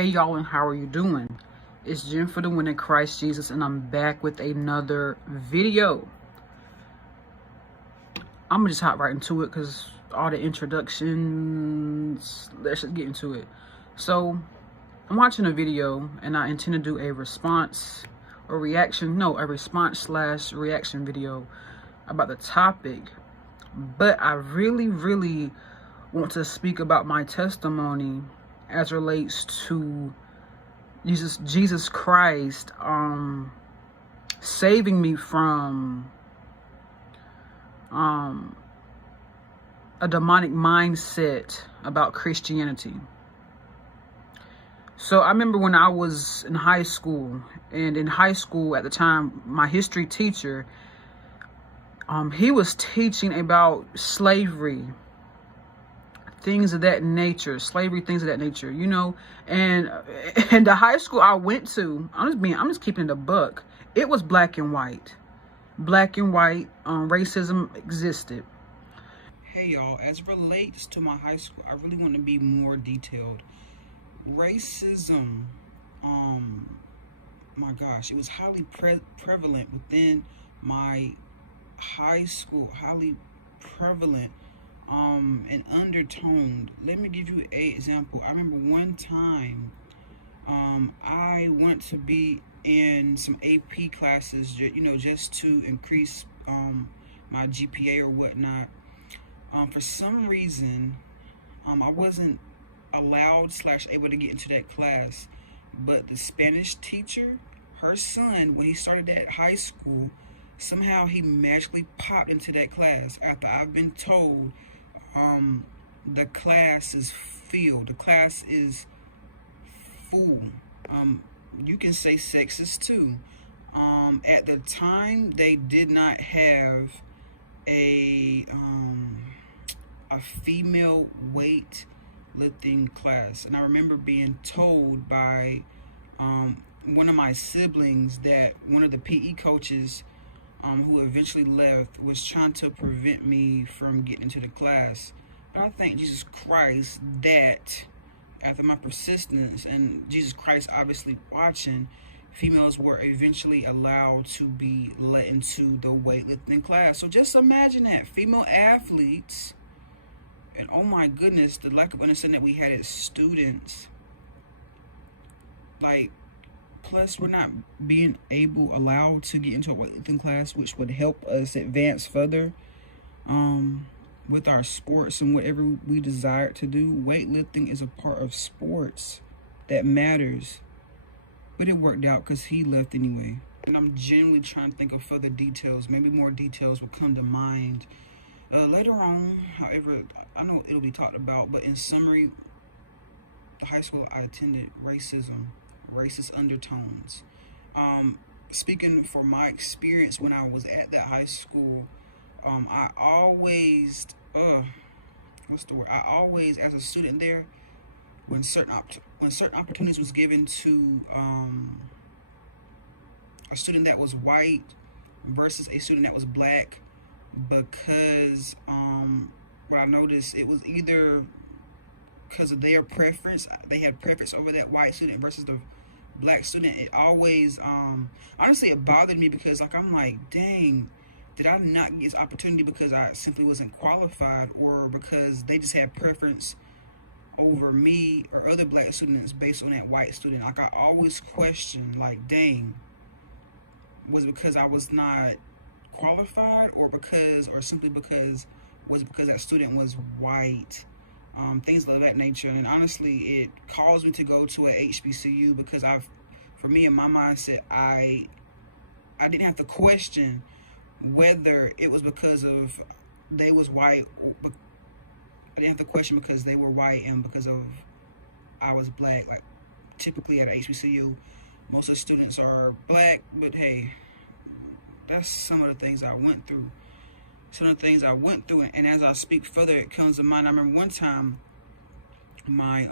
Hey y'all, and how are you doing? It's Jen for the Win in Christ Jesus, and I'm back with another video. I'm gonna just hop right into it because all the introductions, let's just get into it. So I'm watching a video and I intend to do a response slash reaction video about the topic, but I really want to speak about my testimony as relates to Jesus Christ saving me from a demonic mindset about Christianity. So I remember when I was in high school, and in high school at the time, my history teacher, he was teaching about slavery, things of that nature, you know. And the high school I went to, I'm just keeping it a buck. It was black and white. Racism existed. Hey y'all, as it relates to my high school, I really want to be more detailed. Racism, my gosh, it was highly prevalent within my high school, highly prevalent, and undertoned. Let me give you an example. I remember one time, I went to be in some AP classes, you know, just to increase my GPA or whatnot. For some reason, I wasn't allowed / able to get into that class, but the Spanish teacher, her son, when he started at high school, somehow he magically popped into that class after I've been told the class is filled, the class is full. You can say sexist too. At the time, they did not have a female weight lifting class, and I remember being told by one of my siblings that one of the PE coaches who eventually left was trying to prevent me from getting into the class. But I thank Jesus Christ that after my persistence and Jesus Christ obviously watching, females were eventually allowed to be let into the weightlifting class. So just imagine that, female athletes, and oh my goodness, the lack of understanding that we had as students. Like, plus we're not being allowed to get into a weightlifting class, which would help us advance further with our sports and whatever we desire to do. Weightlifting is a part of sports that matters. But it worked out because he left anyway. And I'm genuinely trying to think of further details. Maybe more details will come to mind later on. However, I know it'll be talked about. But in summary, the high school I attended, racism, racist undertones. Speaking for my experience when I was at that high school, I always, I always, as a student there, when certain opportunities was given to a student that was white versus a student that was black, because what I noticed, it was either because of their preference, they had preference over that white student versus the black student. It always honestly, it bothered me because, like, I'm like, dang, did I not get this opportunity because I simply wasn't qualified, or because they just had preference over me or other black students based on that white student? Like, I always question, like, dang, was it because I was not qualified, or simply because that student was white? Things of that nature. And honestly, it caused me to go to a HBCU because for me, in my mindset, I didn't have to question whether it was because of they was white, or I didn't have to question because they were white and because of I was black. Like, typically at a HBCU, most of the students are black, but hey, that's some of the things I went through. And as I speak further, it comes to mind. I remember one time, my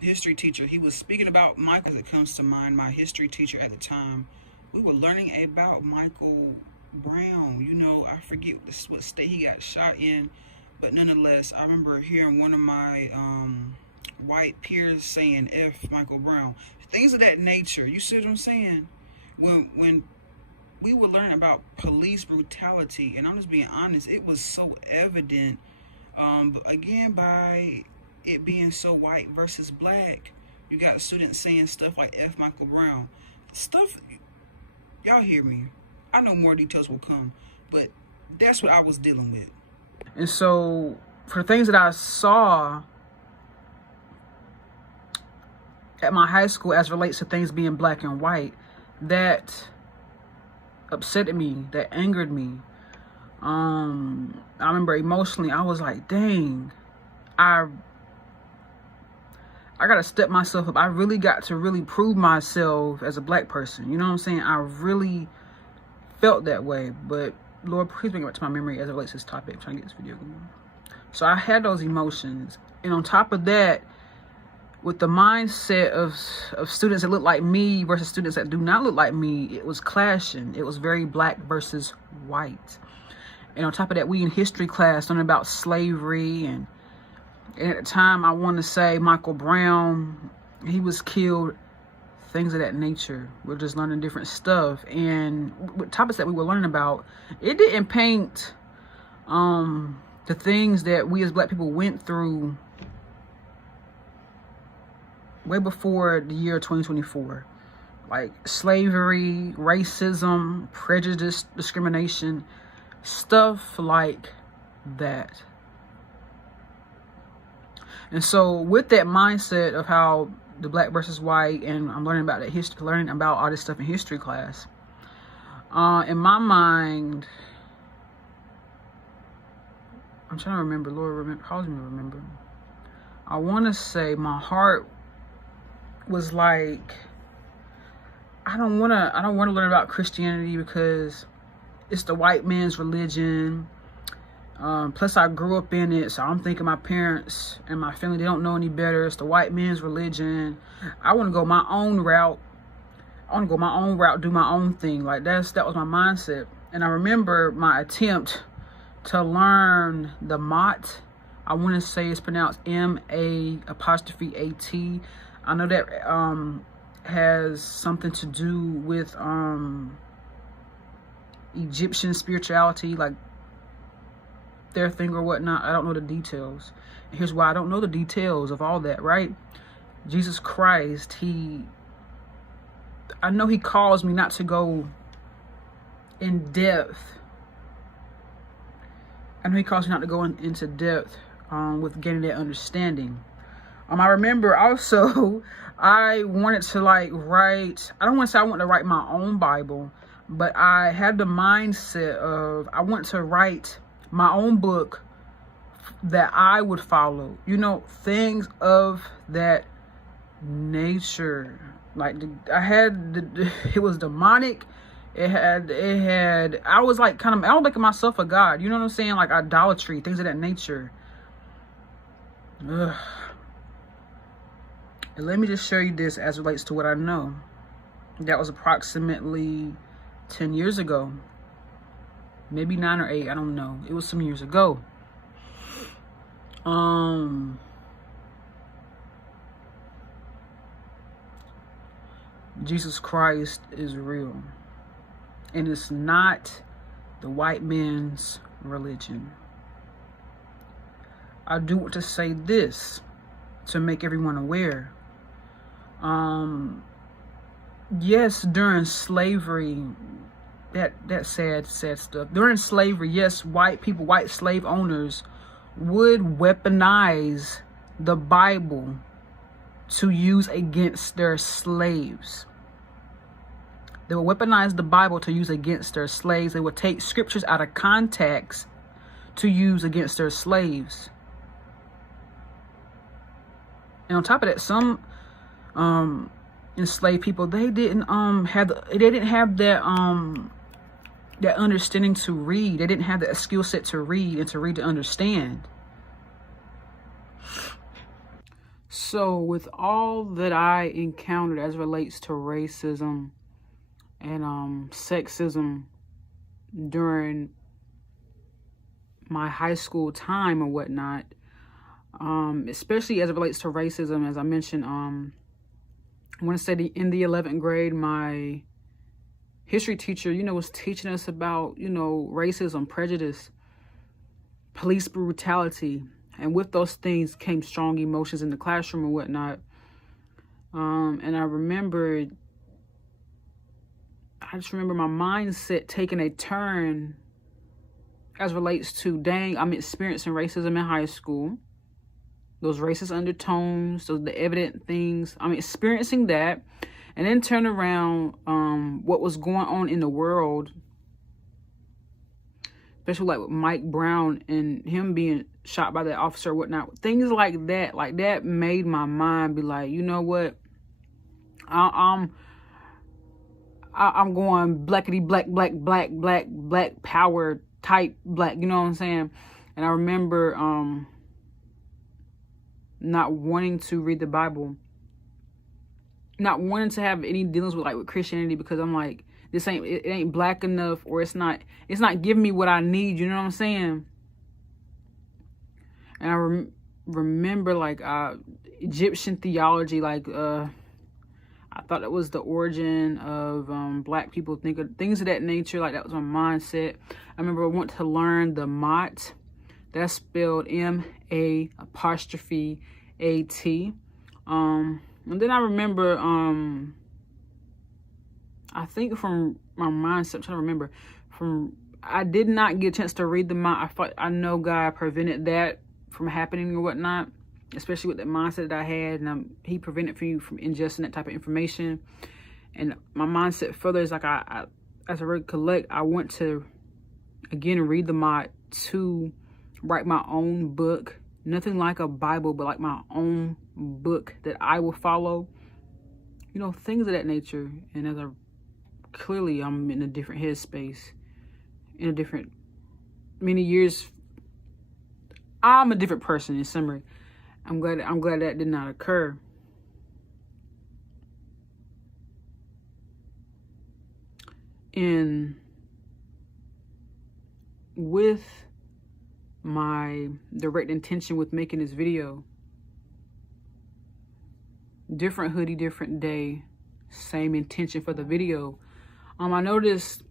history teacher, he was speaking about Michael. As it comes to mind, my history teacher at the time, we were learning about Michael Brown. You know, I forget what state he got shot in, but nonetheless, I remember hearing one of my white peers saying F Michael Brown, things of that nature. You see what I'm saying? When we were learning about police brutality, and I'm just being honest, it was so evident. Again, by it being so white versus black, you got students saying stuff like F Michael Brown. Stuff, y'all hear me. I know more details will come, but that's what I was dealing with. And so, for things that I saw at my high school as relates to things being black and white, that upset me, that angered me. I remember emotionally, I was like, dang, I gotta step myself up. I really got to really prove myself as a black person. You know what I'm saying? I really felt that way. But Lord, please bring it back to my memory as it relates to this topic. I'm trying to get this video going. So I had those emotions. And on top of that, with the mindset of students that look like me versus students that do not look like me, it was clashing. It was very black versus white. And on top of that, we in history class learning about slavery. And at the time, I want to say Michael Brown, he was killed, things of that nature. We're just learning different stuff. And with topics that we were learning about, it didn't paint the things that we as black people went through way before the year 2024. Like slavery, racism, prejudice, discrimination, stuff like that. And so with that mindset of how the black versus white, and I'm learning about that history, learning about all this stuff in history class, in my mind, I'm trying to remember, Lord, cause me to remember. I want to say my heart was like, I don't want to learn about Christianity because it's the white man's religion. Plus I grew up in it, so I'm thinking my parents and my family, they don't know any better. It's the white man's religion. I want to go my own route. Do my own thing. Like that was my mindset. And I remember my attempt to learn the Mott. I want to say it's pronounced M-A''AT. I know that has something to do with Egyptian spirituality, like their thing or whatnot. I don't know the details. And here's why I don't know the details of all that, right? Jesus Christ, I know he calls me not to go in depth. I know he calls me not to go into depth with getting that understanding. I remember also I wanted to write, I don't want to say I want to write my own Bible, but I had the mindset of I want to write my own book that I would follow, things of that nature. Like it was demonic. I was like I don't think of myself a god, you know what I'm saying? Like idolatry, things of that nature. Ugh. And let me just show you this as it relates to what I know. That was approximately 10 years ago. Maybe 9 or 8, I don't know. It was some years ago. Jesus Christ is real. And it's not the white man's religion. I do want to say this to make everyone aware. Yes, during slavery, that sad stuff. During slavery, yes, white slave owners would weaponize the Bible to use against their slaves. They would weaponize the Bible to use against their slaves. They would take scriptures out of context to use against their slaves. And on top of that, some enslaved people, they didn't have that that understanding to read. They didn't have that skill set to read and to read to understand. So with all that I encountered as relates to racism and sexism during my high school time or whatnot, especially as it relates to racism. As I mentioned, I want to say in the 11th grade, my history teacher, was teaching us about, racism, prejudice, police brutality. And with those things came strong emotions in the classroom and whatnot. And I just remember my mindset taking a turn as relates to, dang, I'm experiencing racism in high school. Those racist undertones, those the evident things. I'm experiencing that. And then turn around, what was going on in the world, especially like with Mike Brown and him being shot by that officer or whatnot. Things like that made my mind be like, you know what? I'm going blackity black power type black, you know what I'm saying? And I remember not wanting to read the Bible, not wanting to have any dealings with Christianity, because I'm like, it ain't black enough, or it's not giving me what I need, you know what I'm saying? And I remember Egyptian theology, I thought it was the origin of black people, think of things of that nature. Like, that was my mindset. I remember I went to learn the Mot. That's spelled M-A''AT. And then I remember, I think from my mindset, I'm trying to remember, I did not get a chance to read the Mot. I know God prevented that from happening or whatnot, especially with the mindset that I had, and he prevented you from ingesting that type of information. And my mindset further is I as I recollect, I want to again read the Mot to write my own book, nothing like a Bible, but like my own book that I will follow, things of that nature. And as I'm in a different headspace, in a different, many years, I'm a different person. In summary, I'm glad that did not occur. And with my direct intention with making this video, different hoodie, different day, same intention for the video. I noticed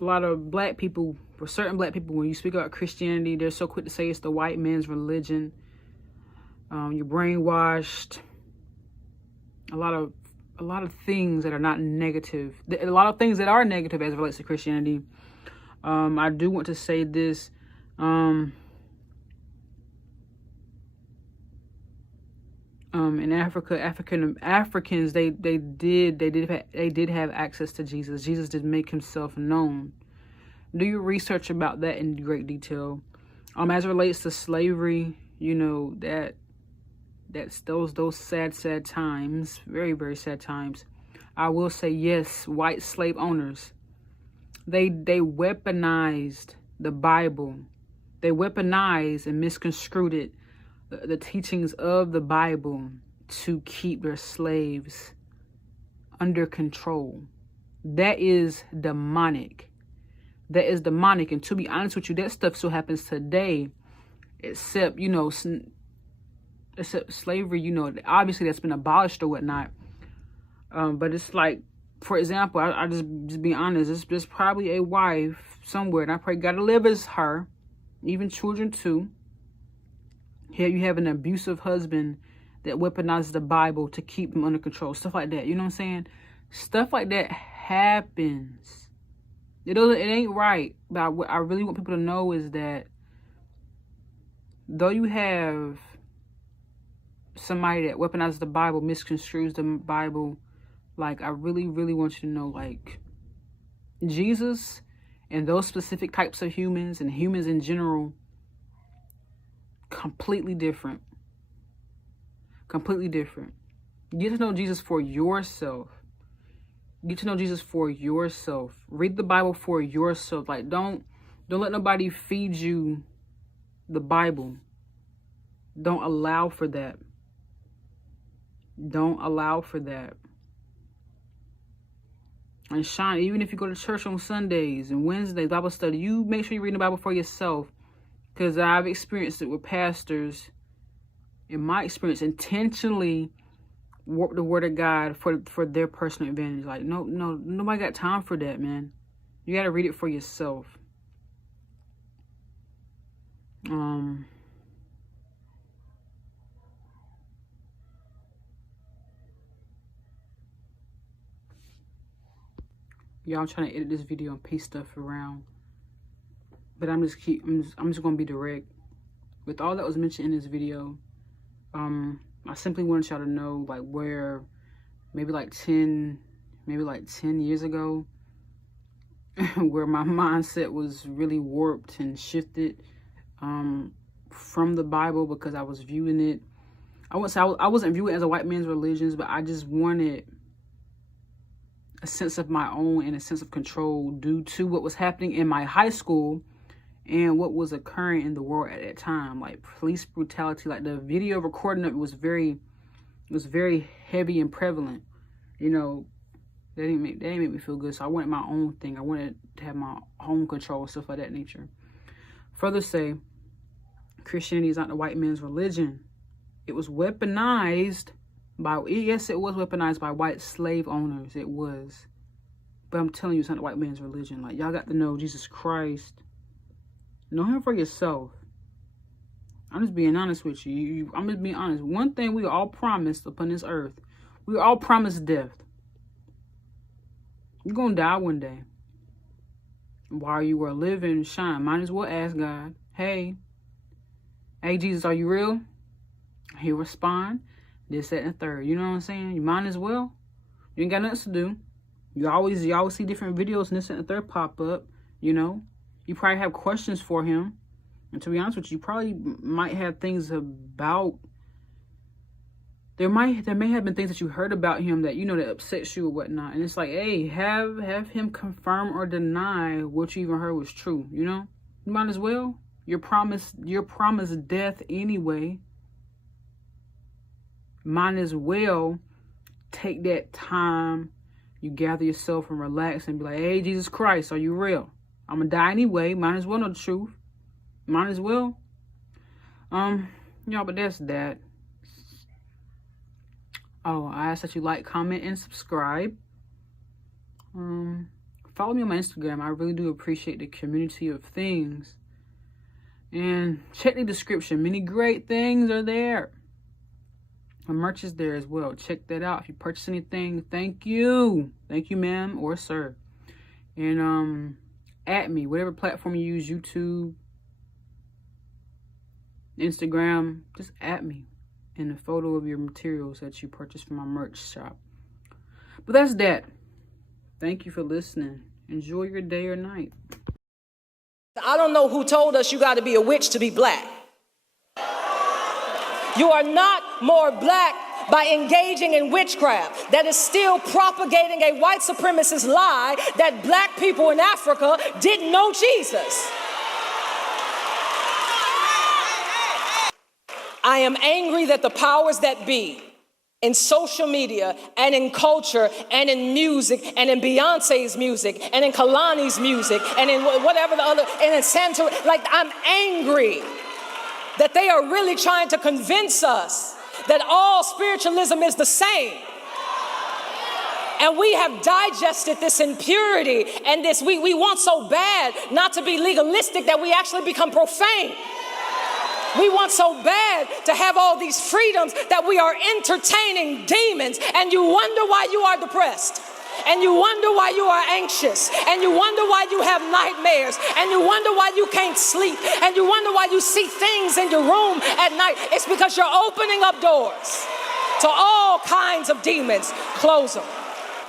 a lot of black people, for certain black people, when you speak about Christianity, they're so quick to say it's the white man's religion. You're brainwashed. A lot of things that are not negative. A lot of things that are negative as it relates to Christianity. I do want to say this. In Africa, Africans, they did have access to Jesus. Jesus did make himself known. Do your research about that in great detail. As it relates to slavery, that's those sad times, very, very sad times. I will say, yes, white slave owners, they weaponized the Bible. They weaponized and misconstrued it, the teachings of the Bible, to keep their slaves under control. That is demonic. That is demonic. And to be honest with you, that stuff still happens today, except slavery, obviously that's been abolished or whatnot. But it's like, for example, I just be honest, there's probably a wife somewhere, and I pray God delivers her, even children too. Here you have an abusive husband that weaponizes the Bible to keep them under control. Stuff like that. You know what I'm saying? Stuff like that happens. It ain't right. But what I really want people to know is that though you have somebody that weaponizes the Bible, misconstrues the Bible, I really, really want you to know, Jesus and those specific types of humans and humans in general, completely different. Completely different. Get to know Jesus for yourself. Get to know Jesus for yourself. Read the Bible for yourself. Don't let nobody feed you the Bible. Don't allow for that. Don't allow for that. And shine, even if you go to church on Sundays and Wednesdays, Bible study, you make sure you read the Bible for yourself. Because I've experienced it with pastors in my experience, intentionally warp the word of God for their personal advantage. Like, no, nobody got time for that, man. You got to read it for yourself. Y'all, I'm trying to edit this video and paste stuff around, but I'm just gonna be direct with all that was mentioned in this video. I simply wanted y'all to know, like, where maybe like 10 years ago, where my mindset was really warped and shifted from the Bible, because I was viewing it, I wasn't viewing it as a white man's religion, but I just wanted a sense of my own and a sense of control due to what was happening in my high school and what was occurring in the world at that time. Like police brutality, like the video recording of it was very heavy and prevalent. You know, that didn't make me feel good. So I wanted my own thing. I wanted to have my own control and stuff of that nature. Further say, Christianity is not the white man's religion. It was weaponized by, yes, it was weaponized by white slave owners. It was. But I'm telling you, it's not the white man's religion. Like, y'all got to know Jesus Christ. Know him for yourself. I'm just being honest with you. I'm just being honest. One thing we are all promised upon this earth. We are all promised death. You're going to die one day. While you are living, shine. Might as well ask God, hey, Jesus, are you real? He'll respond. This, that, and the third. You know what I'm saying? You might as well. You ain't got nothing to do. You always see different videos and this and the third pop up. You know, you probably have questions for him. And to be honest with you, you probably might have things about. There may have been things that you heard about him that, you know, that upsets you or whatnot. And it's like, hey, have him confirm or deny what you even heard was true. You know, you might as well. You're promised death anyway. Might as well take that time. You gather yourself and relax and be like, hey, Jesus Christ, are you real? I'm gonna die anyway. Might as well know the truth. Might as well. Y'all, but that's that. Oh, I ask that you like, comment, and subscribe. Follow me on my Instagram. I really do appreciate the community of things. And check the description. Many great things are there. My merch is there as well. Check that out. If you purchase anything, thank you. Thank you, ma'am or sir. And at me, whatever platform you use, YouTube, Instagram, just at me in a photo of your materials that you purchased from my merch shop. But that's that. Thank you for listening. Enjoy your day or night. I don't know who told us you got to be a witch to be black. You are not more black by engaging in witchcraft. That is still propagating a white supremacist lie that black people in Africa didn't know Jesus. I am angry that the powers that be in social media and in culture and in music and in Beyonce's music and in Kalani's music and in whatever the other, and in Santor, like, I'm angry that they are really trying to convince us that all spiritualism is the same. And we have digested this impurity and this, we want so bad not to be legalistic that we actually become profane. We want so bad to have all these freedoms that we are entertaining demons, and you wonder why you are depressed, and you wonder why you are anxious, and you wonder why you have nightmares, and you wonder why you can't sleep, and you wonder why you see things in your room at night. It's because you're opening up doors to all kinds of demons. Close them.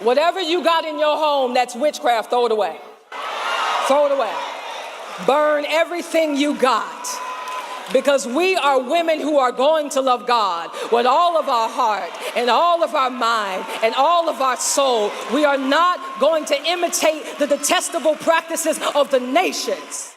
Whatever you got in your home that's witchcraft, throw it away. Throw it away. Burn everything you got. Because we are women who are going to love God with all of our heart and all of our mind and all of our soul. We are not going to imitate the detestable practices of the nations.